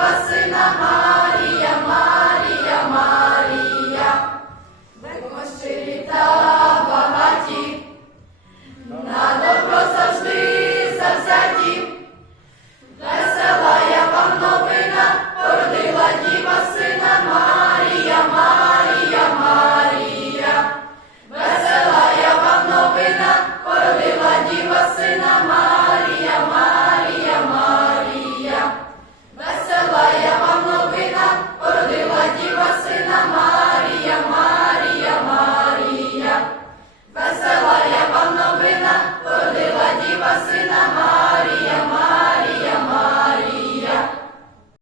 você.